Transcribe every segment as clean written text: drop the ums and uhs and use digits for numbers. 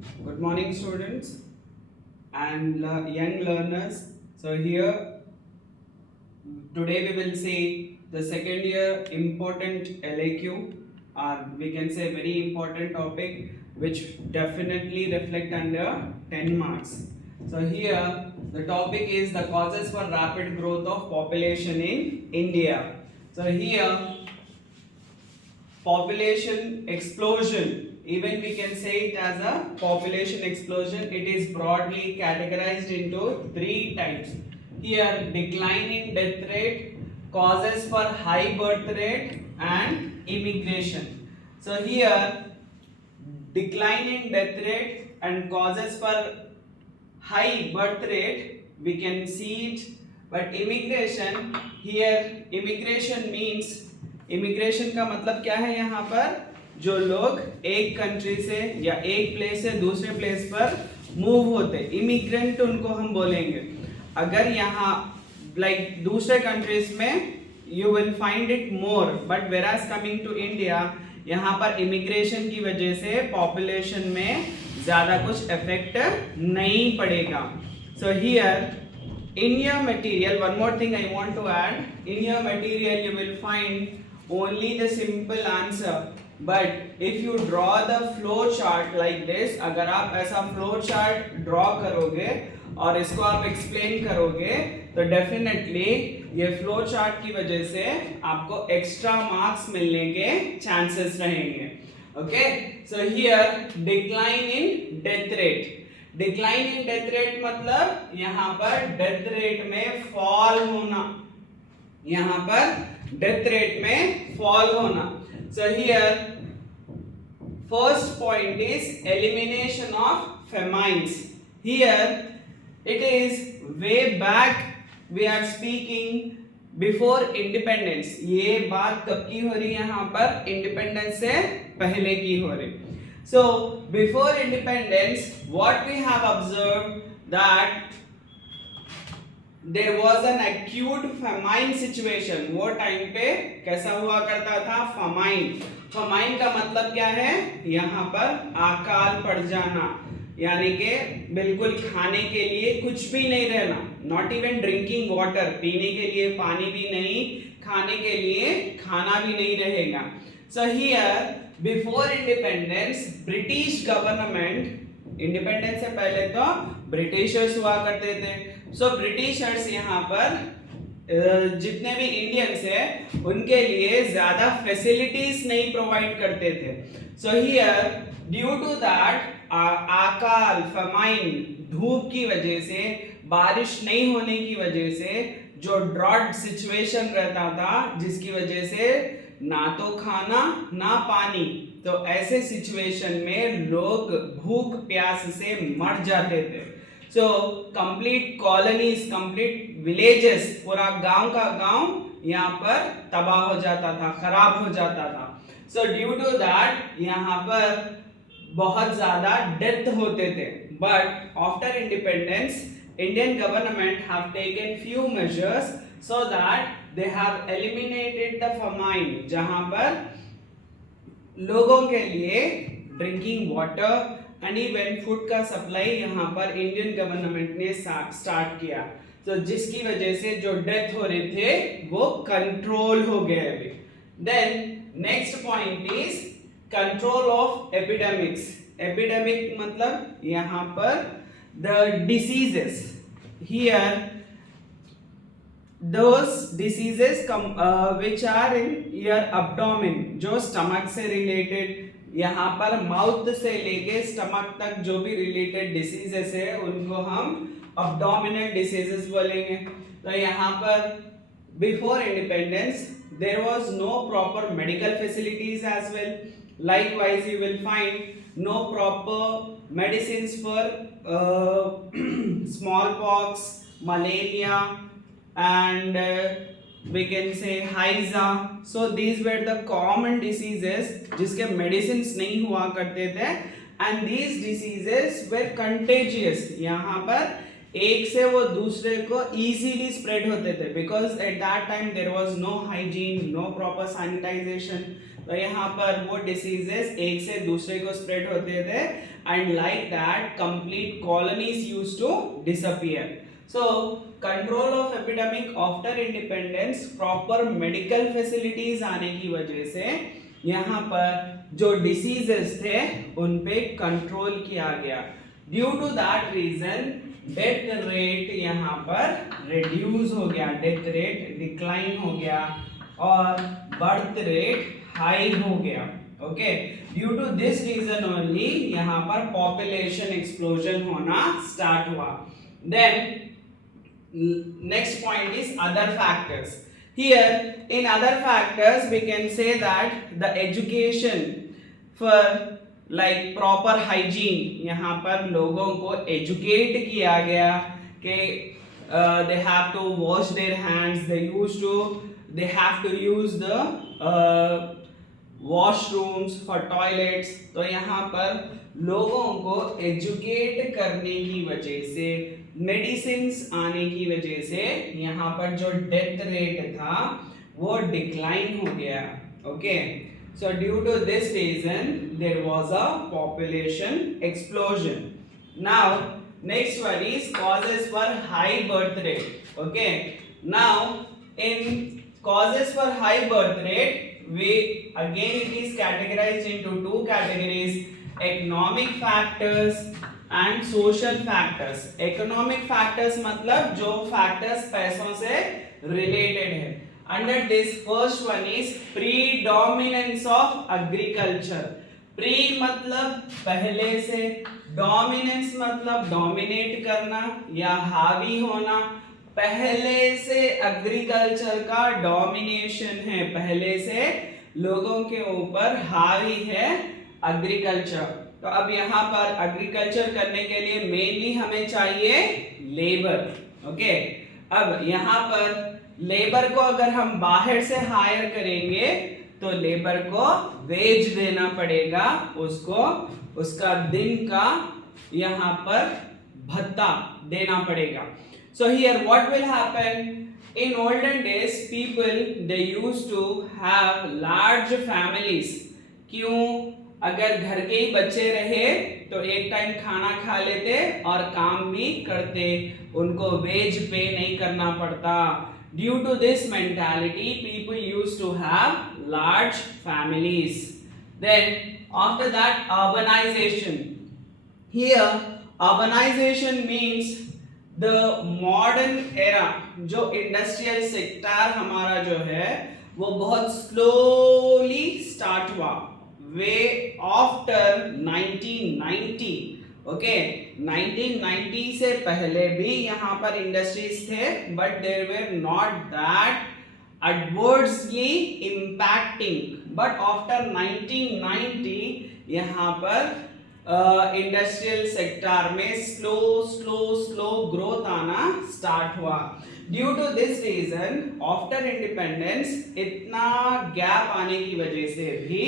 Good morning, students and young learners. So here today we will see the second year important LAQ, or we can say very important topic which definitely reflect under 10 marks. So here the topic is the causes for rapid growth of population in India. So here population explosion, even we can say it as a population explosion. It is broadly categorized into three types. Here decline in death rate, causes for high birth rate and immigration. So here decline in death rate and causes for high birth rate we can see it, but immigration, here immigration means, immigration का मतलब क्या है? यहाँ पर जो लोग एक country से या एक प्लेस से दूसरे प्लेस पर मूव होते, इमिग्रेंट उनको हम बोलेंगे. अगर यहाँ लाइक दूसरे कंट्रीज में you will find it more, but whereas coming to India यहाँ पर इमिग्रेशन की वजह से पॉपुलेशन में ज्यादा कुछ इफेक्ट नहीं पड़ेगा. So here in your material, one more thing I want to add, in your material you will find only the simple answer, but if you draw the flow chart like this, अगर आप ऐसा flow chart draw करोगे और इसको आप explain करोगे तो definitely ये flow chart की वजह से आपको extra marks मिलने के chances रहेंगे. Okay, so here decline in death rate. Decline in death rate मतलब यहाँ पर डेथ रेट में फॉल होना, यहाँ पर डेथ रेट में फॉल होना. So here first point is elimination of famines. Here it is way back we are speaking before independence. ये बात कब की हो रही है? यहाँ पर इंडिपेंडेंस से पहले की हो रही. So before independence, what we have observed that there was an acute famine situation. वो टाइम पे कैसा हुआ करता था? famine. famine का मतलब क्या है? यहाँ पर अकाल पड़ जाना, यानी कि बिल्कुल खाने के लिए कुछ भी नहीं रहना. Not even drinking water, पीने के लिए पानी भी नहीं, खाने के लिए खाना भी नहीं रहेगा. So here before independence British government, independence से पहले तो ब्रिटिशर्स हुआ करते थे. सो ब्रिटिशर्स यहाँ पर जितने भी इंडियंस हैं उनके लिए ज्यादा फैसिलिटीज नहीं प्रोवाइड करते थे. So here due to that अकाल फेमाइन, धूप की वजह से, बारिश नहीं होने की वजह से जो ड्रॉट सिचुएशन रहता था, जिसकी वजह से ना तो खाना ना पानी, तो ऐसे सिचुएशन में लोग भूख प्यास से मर जाते थे. So complete colonies, complete villages, पूरा गांव का गांव यहाँ पर तबाह हो जाता था, खराब हो जाता था. सो ड्यू टू दैट यहाँ पर बहुत ज्यादा डेथ होते थे. But after independence Indian government have taken few measures so that they have eliminated the famine, जहां पर लोगों के लिए drinking water and even food का सप्लाई यहाँ पर इंडियन गवर्नमेंट ने स्टार्ट किया. तो जिसकी वजह से जो डेथ हो रहे थे वो कंट्रोल हो गए अभी. Then next point is control of epidemics. Epidemic मतलब यहाँ पर the diseases. Here those diseases which are in your abdomen, जो स्टमक से रिलेटेड, यहाँ पर माउथ से लेके स्टमक तक जो भी रिलेटेड डिसीजेस है उनको हम abdominal diseases बोलेंगे. तो यहाँ पर before independence there was no proper medical facilities as well. Likewise you will find no proper medicines for smallpox, malaria and we can say Hyza. So these were the common diseases जिसके medicines नहीं हुआ करते थे, and these diseases were contagious. यहाँ पर एक से वो दूसरे को easily spread होते थे because at that time there was no hygiene, no proper sanitization. तो यहाँ पर वो डिसीजेस एक से दूसरे को स्प्रेड होते थे and like that complete colonies used to disappear. So control of epidemic after independence, proper medical facilities आने की वजह से यहाँ पर जो डिसीजेस थे उन पे कंट्रोल किया गया. Due to that reason death rate यहाँ पर रिड्यूस हो गया, डेथ रेट डिक्लाइन हो गया और बर्थ रेट हाई हो गया. Okay, due to this reason only यहाँ पर पॉपुलेशन एक्सप्लोजन होना स्टार्ट हुआ. Then next point is other factors. Here in other factors we can say that the education for like proper hygiene, यहाँ पर लोगों को educate किया गया कि they have to wash their hands, they have to use the washrooms for toilets. तो यहाँ पर लोगों को एजुकेट करने की वजह से, मेडिसिन्स आने की वजह से यहाँ पर जो डेथ रेट था वो डिक्लाइन हो गया. Okay, so due to this reason there was a population explosion. Now next one is causes for high birth rate. Okay, now in causes for high birth rate, we again it is categorized into two categories: economic factors and social factors. Economic factors मतलब जो factors पैसों से related है. Under this first one is predominance of agriculture. Pre मतलब पहले से, dominance मतलब dominate करना या हावी होना. पहले से एग्रीकल्चर का डोमिनेशन है, पहले से लोगों के ऊपर हावी है एग्रीकल्चर. तो अब यहाँ पर एग्रीकल्चर करने के लिए मेनली हमें चाहिए लेबर. ओके, अब यहाँ पर लेबर को अगर हम बाहर से हायर करेंगे तो लेबर को वेज देना पड़ेगा, उसको उसका दिन का यहाँ पर भत्ता देना पड़ेगा. So here what will happen? In olden days people they used to have large families. क्यों? अगर घर के ही बच्चे रहे तो एक टाइम खाना खा लेते और काम भी करते, उनको वेज पे नहीं करना पड़ता. Due to this mentality people used to have large families. Then after that urbanization. Here urbanization means the modern era, जो इंडस्ट्रियल सेक्टर हमारा जो है वो बहुत स्लोली स्टार्ट हुआ वे आफ्टर 1990. ओके, 1990 से पहले भी यहाँ पर इंडस्ट्रीज थे but there were not that adversely impacting. But after 1990 यहाँ पर इंडस्ट्रियल सेक्टर में स्लो ग्रोथ आना स्टार्ट हुआ. Due to this reason after independence इतना गैप आने की वजह से भी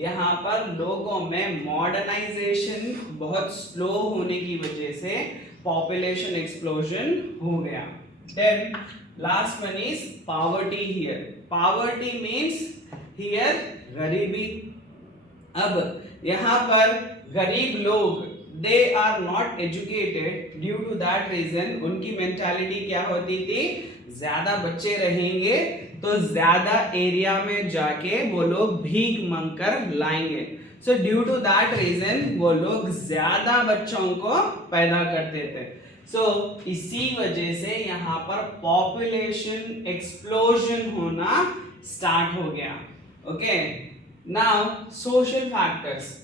यहाँ पर लोगों में मॉडर्नाइजेशन बहुत स्लो होने की वजह से पॉपुलेशन एक्सप्लोजन हो गया. Then last one is poverty. Here poverty means here गरीबी. अब यहाँ पर गरीब लोग they are not educated. Due to that reason उनकी मेंटालिटी क्या होती थी, ज्यादा बच्चे रहेंगे तो ज्यादा एरिया में जाके वो लोग भीख मांगकर लाएंगे. So due to that reason वो लोग ज्यादा बच्चों को पैदा करते थे. सो इसी वजह से यहाँ पर पॉपुलेशन एक्सप्लोजन होना स्टार्ट हो गया. Okay, now social factors.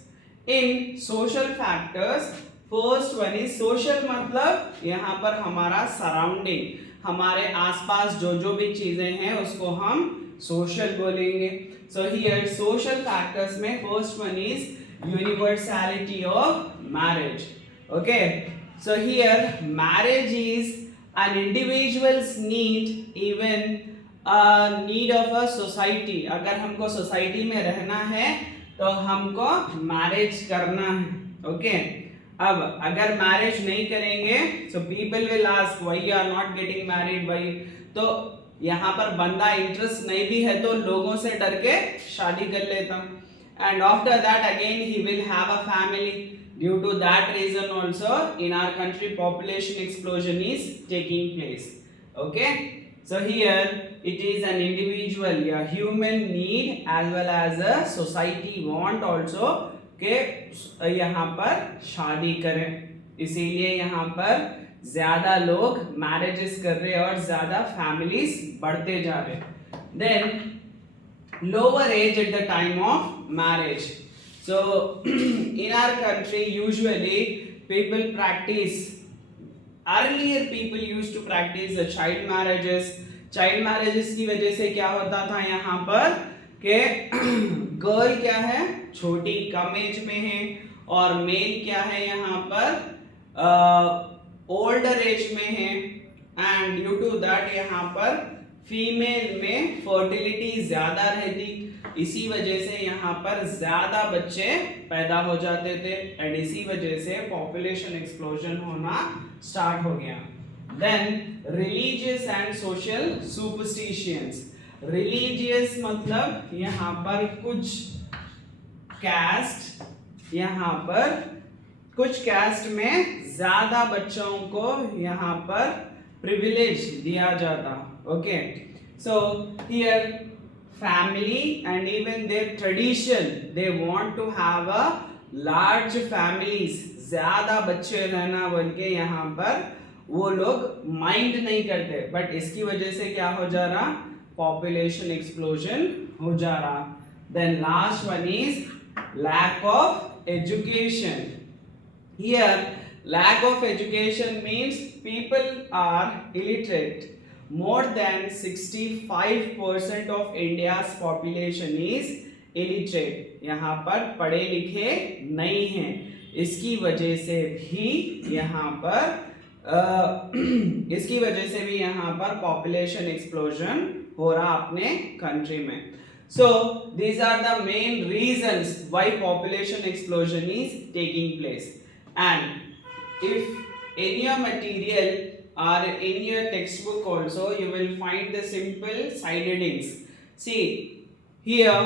In social factors first one is social मतलब यहाँ पर हमारा सराउंडिंग, हमारे आसपास जो जो भी चीजें हैं उसको हम सोशल बोलेंगे. सो हियर सोशल फैक्टर्स में first one is universality of marriage. Okay, so here marriage is an individual's need, even a need of a society. अगर हमको सोसाइटी में रहना है तो हमको मैरिज करना है. ओके, अब अगर मैरिज नहीं करेंगे so people will ask why you are not getting married, why? तो यहाँ पर बंदा इंटरेस्ट नहीं भी है तो लोगों से डर के शादी कर लेता, and after that again he will have a family. Due to that reason also in our country population explosion is taking place. Okay, so here it is an individual, a human need as well as a society want also के यहाँ पर शादी करें, इसीलिए यहाँ पर ज्यादा लोग मैरिजेस कर रहे हैं और ज्यादा फैमिलीज बढ़ते जा रहे हैं. Then lower age at the time of marriage. So in our country usually people practice, earlier people used to practice the child marriages. Child marriages की वजह से क्या होता था यहाँ पर कि गर्ल क्या है छोटी कम एज में है और मेल क्या है यहाँ पर ओल्डर एज में है, एंड ड्यू टू दैट यहाँ पर फीमेल में फर्टिलिटी ज्यादा रहती, इसी वजह से यहाँ पर ज्यादा बच्चे पैदा हो जाते थे एंड इसी वजह से पॉपुलेशन एक्सप्लोजन होना स्टार्ट हो गया. Then religious and social superstitions. Religious मतलब यहाँ पर कुछ कास्ट, यहाँ पर कुछ कास्ट में ज्यादा बच्चों को यहाँ पर प्रिविलेज दिया जाता. Okay, so here family and even their tradition, they want to have a large families, ज्यादा बच्चे रहना बोल के यहाँ पर वो लोग माइंड नहीं करते, बट इसकी वजह से क्या हो जा रहा, पॉपुलेशन एक्सप्लोजन हो जा रहा. Then last one is lack of education. Here lack of education means people are illiterate. More than 65% of India's population is illiterate. यहाँ पर पढ़े लिखे नहीं हैं, इसकी वजह से भी यहाँ पर पॉपुलेशन एक्सप्लोजन हो रहा अपने कंट्री में. So these are the main reasons why population explosion is taking place. And if in your material or in your textbook also you will find the simple side headings. See here,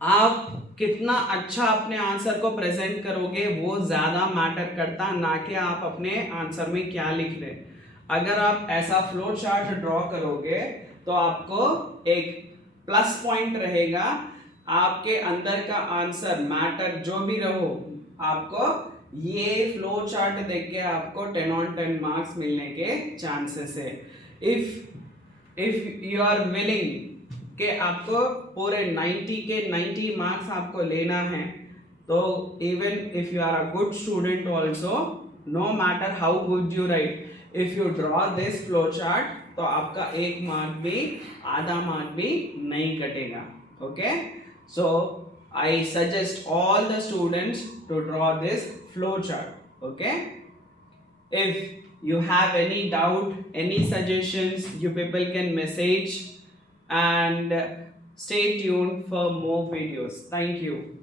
आप कितना अच्छा अपने answer को present करोगे वो ज्यादा matter करता, ना कि आप अपने आंसर में क्या लिख रहे. अगर आप ऐसा फ्लो चार्ट ड्रॉ करोगे तो आपको एक प्लस पॉइंट रहेगा, आपके अंदर का आंसर मैटर जो भी रहो, आपको ये फ्लो चार्ट देख के आपको 10 on 10 मार्क्स मिलने के चांसेस है. इफ यू आर विलिंग कि आपको पूरे 90 के 90 मार्क्स आपको लेना है, तो even if you are a good student also, no matter how good you write, if you draw this flow chart तो आपका एक मार्क भी, आधा मार्क भी नहीं कटेगा. Okay, so I suggest all the students to draw this flow chart. Okay, if you have any doubt, any suggestions, you people can message, and stay tuned for more videos. Thank you.